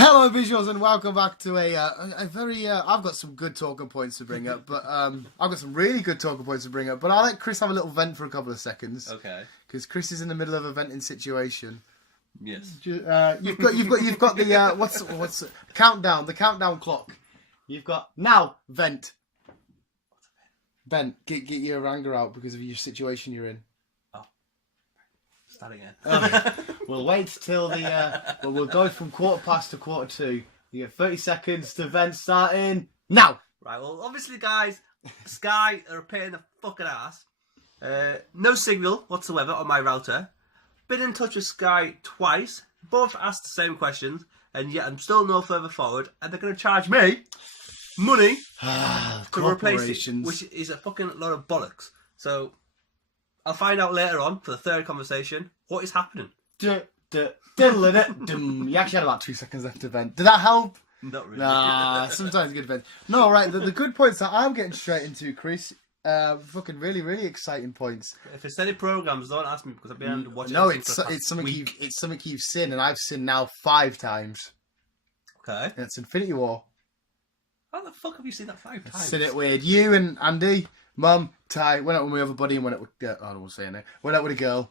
Hello, visuals, and welcome back to a very. I've got some good talking points to bring up, but I've got some really good talking points to bring up. But I'll let Chris have a little vent for a couple of seconds. Okay. Because Chris is in the middle of a venting situation. Yes. You've got the what's countdown? The countdown clock. You've got now vent. Vent. Get your anger out because of your situation you're in. Start again. Okay. We'll wait till we'll go from 2:15 to 2:45. You get 30 seconds to vent starting now. Right, well, obviously, guys, Sky are a pain in the fucking ass. No signal whatsoever on my router. Been in touch with Sky twice. Both asked the same questions, and yet I'm still no further forward. And they're going to charge me money to replace it, which is a fucking load of bollocks. So I'll find out later on for the third conversation what is happening. You actually had about 2 seconds left to vent. Did that help? Not really. Nah, sometimes good vent. No, right. The good points that I'm getting straight into, Chris. Fucking really, really exciting points. If it's any programs, don't ask me because I've been able to watch it. No, it's something you've seen, and I've seen now 5 times. Okay. And it's Infinity War. How the fuck have you seen that 5 times? I've seen it with you and Andy, Mum, Ty. Went out with my other buddy and went out with. I don't want to say it. Went out with a girl.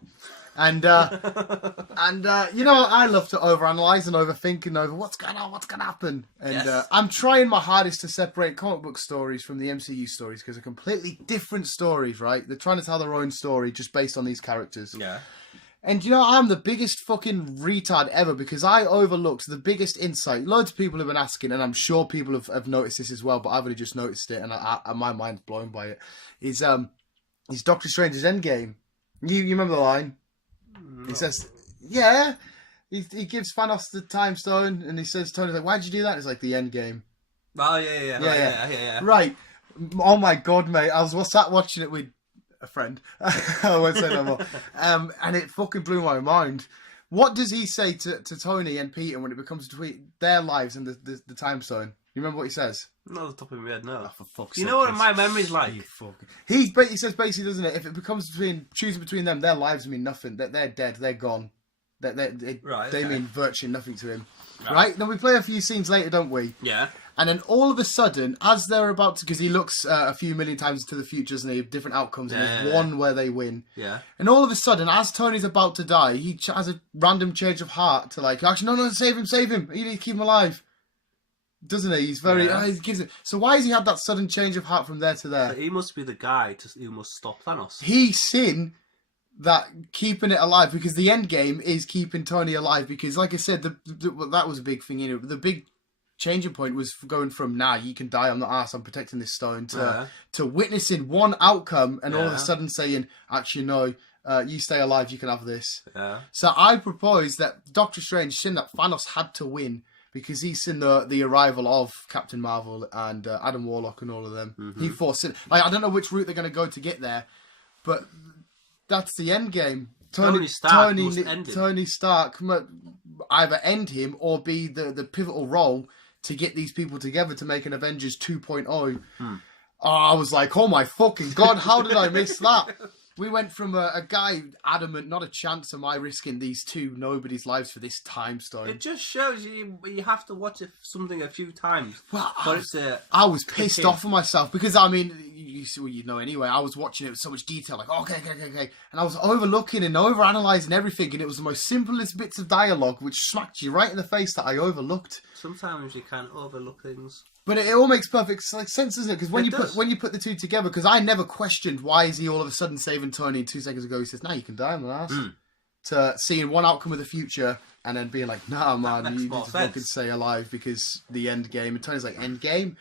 And you know, I love to overanalyze and overthink over what's going on, what's going to happen. And Yes. I'm trying my hardest to separate comic book stories from the MCU stories because they're completely different stories, right? They're trying to tell their own story just based on these characters. Yeah. And you know, I'm the biggest fucking retard ever because I overlooked the biggest insight. Loads of people have been asking, and I'm sure people have noticed this as well, but I've only just noticed it, and my mind's blown by it. Is Doctor Strange's Endgame. You remember the line? He says, yeah. He gives Thanos the time stone, and he says, Tony's like, why'd you do that? It's like the end game. Oh, yeah. Right. Oh my God, mate. I was sat watching it with a friend. I won't say no more. And it fucking blew my mind. What does he say to Tony and Peter when it becomes between their lives and the time stone? You remember what he says? Not off the top of my head, no. Oh, for fuck's you sake, know what Chris. my memory's like? He says basically, doesn't it? If it becomes choosing between them, their lives mean nothing. They're dead. They're gone. They mean virtually nothing to him. Right? Then we play a few scenes later, don't we? Yeah. And then all of a sudden, as they're about to, because he looks a few million times into the future, doesn't he? Different outcomes, and there's one where they win. Yeah. And all of a sudden, as Tony's about to die, he has a random change of heart to like, actually, no, save him. You need to keep him alive. Doesn't he? He's very. He gives it. So why has he had that sudden change of heart from there to there? So he must be the guy who must stop Thanos. He's seen that keeping it alive because the end game is keeping Tony alive. Because, like I said, that was a big thing. You know, the big changing point was going from you can die. I'm not arsed. I'm protecting this stone to witnessing one outcome and all of a sudden saying, actually no. You stay alive. You can have this. Yeah. So I propose that Doctor Strange seen that Thanos had to win. Because he's seen the arrival of Captain Marvel and Adam Warlock and all of them. Mm-hmm. He forced it. Like, I don't know which route they're going to go to get there, but that's the end game. Tony Stark either end him or be the pivotal role to get these people together to make an Avengers 2.0. Oh, I was like, oh my fucking God, how did I miss that? We went from a guy adamant, not a chance am I risking these two nobody's lives for this time stone. It just shows you have to watch something a few times. Well, I was pissed off with myself because, I mean, you know anyway, I was watching it with so much detail, like, okay. And I was overlooking and overanalyzing everything, and it was the most simplest bits of dialogue which smacked you right in the face that I overlooked. Sometimes you can't overlook things. But it all makes perfect sense, doesn't it? Because when you put the two together, because I never questioned why is he all of a sudden saving Tony, and 2 seconds ago he says, "No, you can die on the ass." To seeing one outcome of the future and then being like, "Nah, man, you need to fucking stay alive because the end game." And Tony's like, "End game."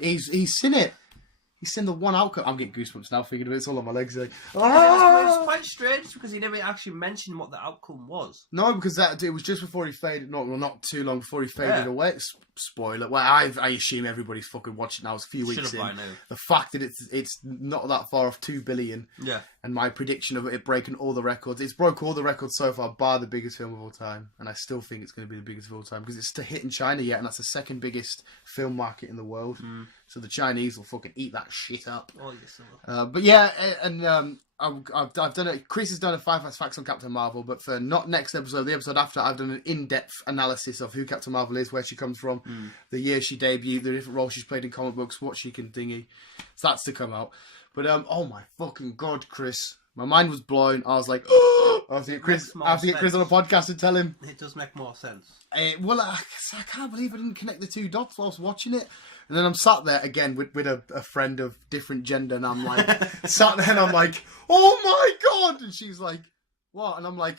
He's seen it. He's seen the one outcome. I'm getting goosebumps now thinking of it. It's all on my legs. Like, It's quite strange because he never actually mentioned what the outcome was. No, because it was just before he faded. Not too long before he faded away. Spoiler. Well, I assume everybody's fucking watching now. It's a few weeks in. The fact that it's not that far off 2 billion. Yeah. And my prediction of it breaking all the records. It's broke all the records so far, bar the biggest film of all time. And I still think it's going to be the biggest of all time because it's to hit in China yet, and that's the second biggest film market in the world. So the Chinese will fucking eat that shit up. Oh, yes, I will. But yeah, and I've done it. Chris has done a 5 facts on Captain Marvel, but for not next episode, the episode after, I've done an in-depth analysis of who Captain Marvel is, where she comes from, the year she debuted, the different roles she's played in comic books, what she can dingy. So that's to come out. But oh my fucking god, Chris, my mind was blown. I was like, oh, I have to get Chris on a podcast and tell him. It does make more sense. Well, I can't believe I didn't connect the two dots whilst watching it. And then I'm sat there again with a friend of different gender, and I'm like, sat there and I'm like, oh my god! And she's like, what? And I'm like,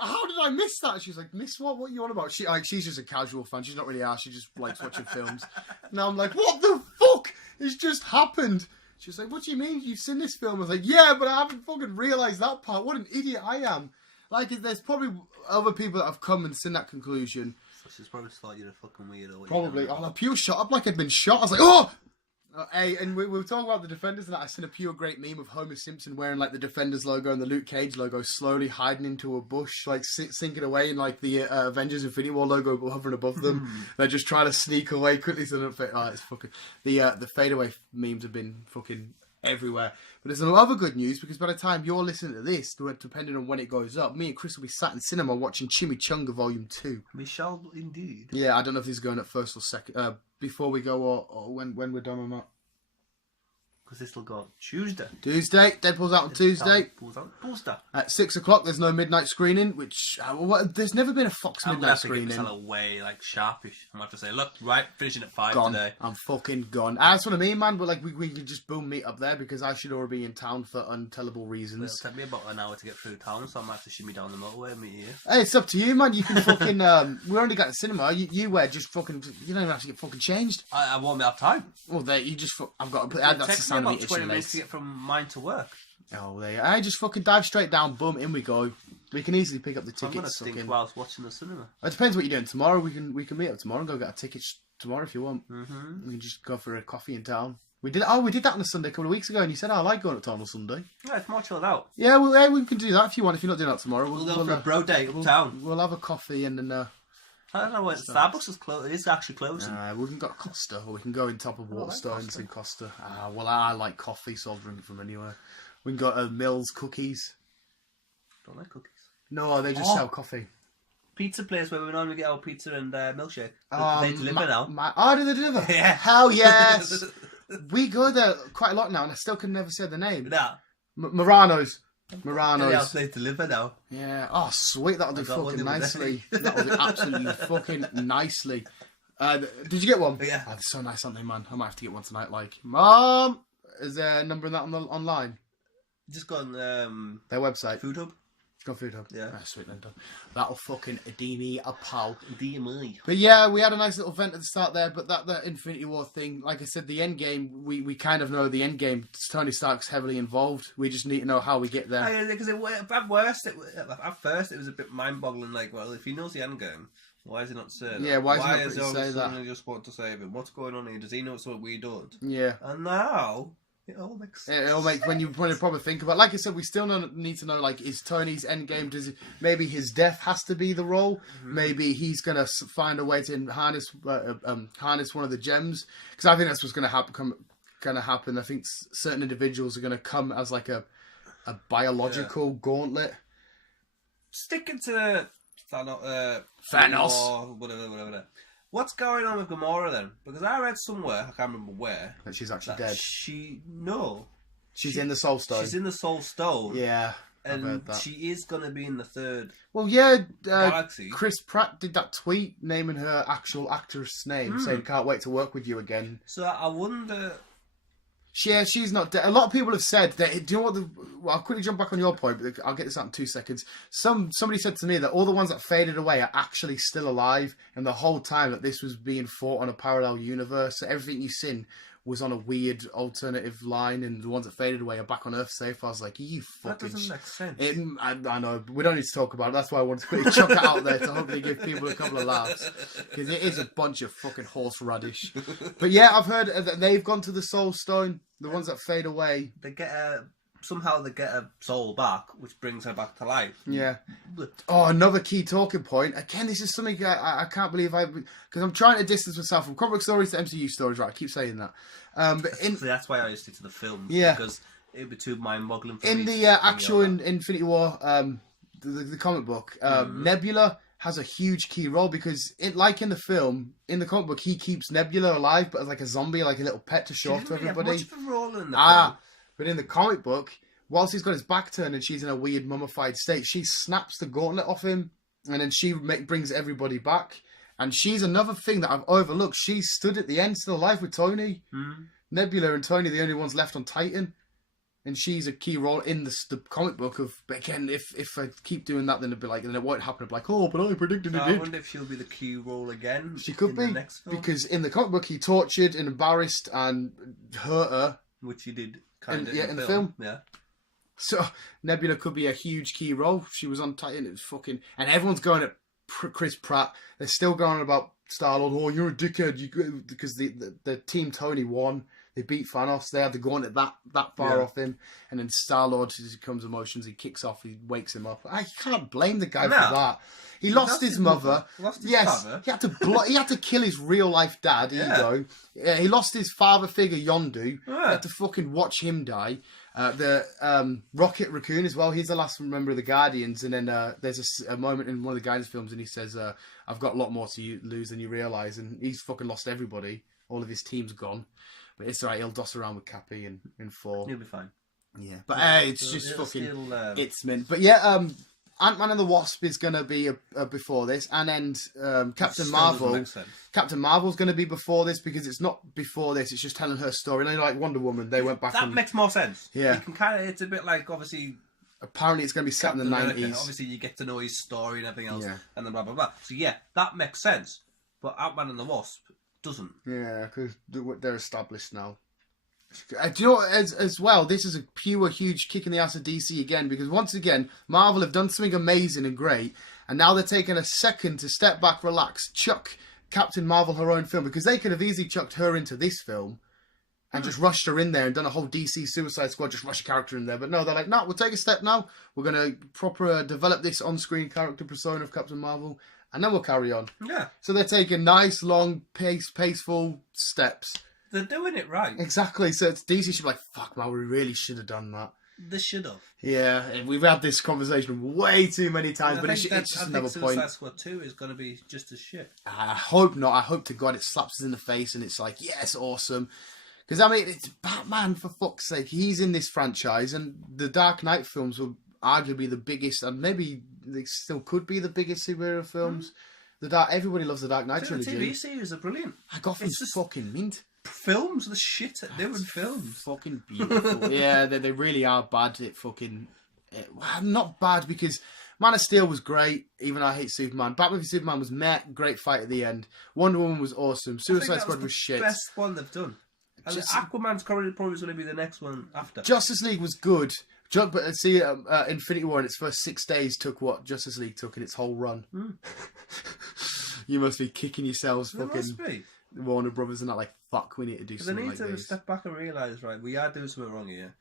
how did I miss that? She's like, miss what? What are you on about? She's just a casual fan. She's not really arsed. She just likes watching films. And I'm like, what the fuck has just happened? She's like, what do you mean? You've seen this film? I was like, yeah, but I haven't fucking realised that part. What an idiot I am. Like, there's probably other people that have come and seen that conclusion. So she's probably thought you're a fucking weirdo. Probably. Oh, a Pew shot up like I'd been shot. I was like, oh! Hey, and we were talking about the Defenders and that. I seen a Pure great meme of Homer Simpson wearing like the Defenders logo and the Luke Cage logo slowly hiding into a bush, like sinking away, and like the Avengers Infinity War logo hovering above them. They're just trying to sneak away quickly so they don't fit. Oh, it's fucking... The fadeaway memes have been fucking everywhere. But there's some other good news, because by the time you're listening to this, depending on when it goes up, me and Chris will be sat in cinema watching Chimichanga Volume 2. We shall indeed. Yeah, I don't know if this is going at first or second. Before we go or when we're done on that. Because this will go Tuesday. Deadpool's out on Tuesday. Deadpool's out Tuesday. At 6 o'clock, there's no midnight screening, which... there's never been a Fox midnight screening. I'm away, like, sharpish. I'm going to have to say, look, right, finishing at 5 gone. today. I'm fucking gone. That's what I mean, man. But, like, we can just boom meet up there, because I should already be in town for untellable reasons. It'll take me about an hour to get through town, so I might have to shimmy down the motorway and meet you. Hey, it's up to you, man. You can fucking... we already got the cinema. You wear just fucking... You don't even have to get fucking changed. I won't have time. Well, there, you just... I've got to put... That's the sound of me itching minutes to get from mine to work. Oh, there you I just fucking dive straight down, boom, in we go. We can easily pick up the tickets. I'm going to stink whilst watching the cinema. It depends what you're doing tomorrow. We can meet up tomorrow and go get a ticket tomorrow if you want. Mm-hmm. We can just go for a coffee in town. We did that on a Sunday a couple of weeks ago, and you said, I like going to town on Sunday. Yeah, it's more chilled out. Yeah, well, we can do that if you want. If you're not doing that tomorrow, we'll go for a bro day uptown. We'll have a coffee and then... I don't know what Starbucks is closed. It is actually closing. We can go to Costa, or we can go in top of Waterstones in Costa. Well, I like coffee, so I'll drink it from anywhere. We can go to Mills Cookies. Don't like cookies. No, they just sell coffee. Pizza place where we normally get our pizza and milkshake. They deliver now. Do they deliver? Yeah. Hell yes! We go there quite a lot now, and I still can never say the name. Nah. Morano's. Yeah, they deliver now. Yeah. Oh, sweet. That'll do fucking nicely. That'll do absolutely fucking nicely. Did you get one? Yeah. Oh, they're so nice, aren't they, man? I might have to get one tonight. Like, Mom, is there a number in that online? Just go on their website. Food Hub. Go Food Hub. Yeah. Sweet then done. That'll fucking DME a pal. DME. But yeah, we had a nice little vent at the start there, but that Infinity War thing, like I said, the end game, we kind of know the end game. Tony Stark's heavily involved. We just need to know how we get there. Because at first it was a bit mind-boggling, like, well, if he knows the end game, why is he not saying that? Yeah, why is he not say that? He just want to save him? What's going on here? Does he know something we don't? Yeah. And now... It all makes sense. It all makes when you probably think about. Like I said, we still need to know. Like, is Tony's endgame? Maybe his death has to be the role? Mm-hmm. Maybe he's gonna find a way to harness one of the gems. Because I think that's what's gonna happen. I think certain individuals are gonna come as like a biological gauntlet. Sticking to Thanos. Or whatever. What's going on with Gamora then? Because I read somewhere, I can't remember where, that she's actually dead. She's in the Soul Stone. She's in the Soul Stone. Yeah, and I've heard that. She is going to be in the third. Well, yeah, Galaxy. Chris Pratt did that tweet naming her actual actress name, saying "Can't wait to work with you again." So I wonder. Yeah, she's not dead. A lot of people have said that. Do you know what? Well, I'll quickly jump back on your point, but I'll get this out in 2 seconds. Somebody said to me that all the ones that faded away are actually still alive, and the whole time that this was being fought on a parallel universe. So everything you've seen was on a weird alternative line, and the ones that faded away are back on Earth safe. I was like, you fucking... That doesn't make sense. I know, but we don't need to talk about it. That's why I wanted to quickly chuck it out there to hopefully give people a couple of laughs. Because it is a bunch of fucking horseradish. But yeah, I've heard that they've gone to the Soul Stone, the ones that fade away. They get a somehow they get her soul back, which brings her back to life. Yeah. Oh, another key talking point. Again, this is something I can't believe because I'm trying to distance myself from comic book stories to MCU stories. Right, I keep saying that. But That's why I used to stick to the films. Yeah. Because it would be too mind-boggling for in me. the actual Infinity War, the comic book, Nebula has a huge key role because, like in the film, in the comic book, he keeps Nebula alive, but as like a zombie, like a little pet to show off to everybody. Have much of a role in the film. But in the comic book, whilst he's got his back turned and she's in a weird mummified state, she snaps the gauntlet off him, and then she brings everybody back. And she's another thing that I've overlooked. She stood at the end, still alive with Tony. Nebula and Tony, the only ones left on Titan. And she's a key role in the comic book of. But again, if I keep doing that, then it'll be like, then it won't happen. It'll be like, oh, but I predicted it. I wonder if she'll be the key role again. She could be, the next film. because in the comic book he tortured and embarrassed and hurt her, which he did kind of in the film. Yeah. So Nebula could be a huge key role. She was on Titan. It was fucking, and everyone's going at Chris Pratt. They're still going about Star-Lord. Oh, you're a dickhead. Because the Team Tony won. They beat Thanos. They had to go on it that far off him. And then Star-Lord, as he comes emotions, he kicks off, he wakes him up. I can't blame the guy for that. He lost his mother. Lost his father. He had to kill his real life dad, Ego. He lost his father figure, Yondu. He had to fucking watch him die. The Rocket Raccoon as well. He's the last member of the Guardians. And then there's a moment in one of the Guardians films and he says, I've got a lot more to lose than you realise. And he's fucking lost everybody. All of his team's gone. But it's alright, he'll doss around with Cappy and Thor. He'll be fine. Yeah, but it's just fucking... It's mint. But yeah, Ant-Man and the Wasp is going to be before this. And then Captain Marvel... Captain Marvel's going to be before this because it's not before this, it's just telling her story. And like Wonder Woman, they went back That makes more sense. Yeah. You can kind of... It's a bit like, obviously... Apparently it's going to be set in the 90s. Obviously you get to know his story and everything else. Yeah. And then blah, blah, blah. So yeah, that makes sense. But Ant-Man and the Wasp doesn't. Yeah, because they're established now. Do you know what, as well, this is a huge kick in the ass of DC again, because once again, Marvel have done something amazing and great, and now they're taking a second to step back, relax, chuck Captain Marvel her own film, because they could have easily chucked her into this film and just rushed her in there and done a whole DC Suicide Squad, just rush a character in there. But no, they're like, no, we'll take a step now. We're going to proper develop this on-screen character persona of Captain Marvel, and then we'll carry on. Yeah. So they're taking nice, long, paceful steps. They're doing it right. Exactly. So it's DC should be like, fuck man, we really should have done that. They should have. Yeah, we've had this conversation way too many times, but it's just another point. Suicide Squad 2 is going to be just as shit. I hope not. I hope to God it slaps us in the face and it's like, yes, awesome. Because, I mean, it's Batman, for fuck's sake. He's in this franchise, and the Dark Knight films were arguably the biggest, and maybe they still could be the biggest superhero films. Everybody loves the Dark Knight trilogy. The TV series are brilliant. Gotham's fucking mint. Films, the shit at doing films. Fucking beautiful. Yeah, they really are bad at fucking... not bad, because Man of Steel was great, even though I hate Superman. Batman v Superman was great fight at the end. Wonder Woman was awesome. Suicide Squad was shit. Best one they've done. And Aquaman's probably going to be the next one after. Justice League was good. But see, Infinity War in its first 6 days took what Justice League took in its whole run. You must be kicking yourselves, fucking Warner Brothers, and that like, fuck, we need to do something like this. They need to step back and realise, right, we are doing something wrong here.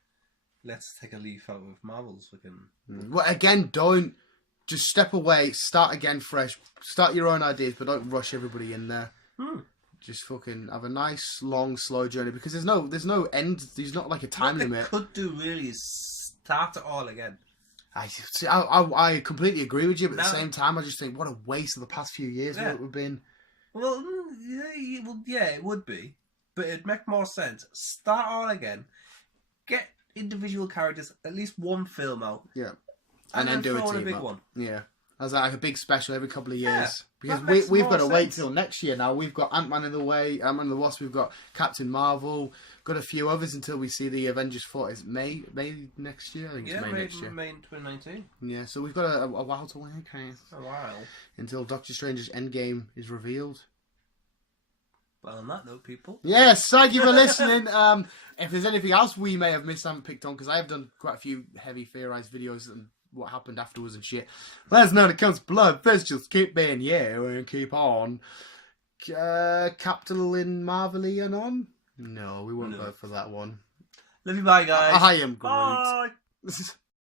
Let's take a leaf out of Marvel's fucking... Well, again, don't just step away, start again fresh, start your own ideas, but don't rush everybody in there. Just fucking have a nice, long, slow journey, because there's no end. There's not like a time limit. What they could do really is start it all again. I completely agree with you, but at the same time, I just think what a waste of the past few years what it would have been. Well, yeah, it would be, but it'd make more sense. Start all again, get individual characters, at least one film out, and then do a big one. Yeah. As like a big special every couple of years. Because we've got to wait till next year now. We've got Ant-Man in the way, Ant-Man and the Wasp, we've got Captain Marvel, got a few others until we see the Avengers 4. Is it May next year? I think it's May next year. May 2019. Yeah, so we've got a while to wait, okay. A while. Until Doctor Strange's Endgame is revealed. Well, on that note, people. Yes, thank you for listening. If there's anything else we may have missed, I haven't picked on, because I have done quite a few heavy theorised videos and what happened afterwards and shit. Let us know when it comes to blood. First, just keep being and keep on. Capital in Marvelian on? No, we won't vote for that one. Love you, bye, guys. I am Groot. Bye.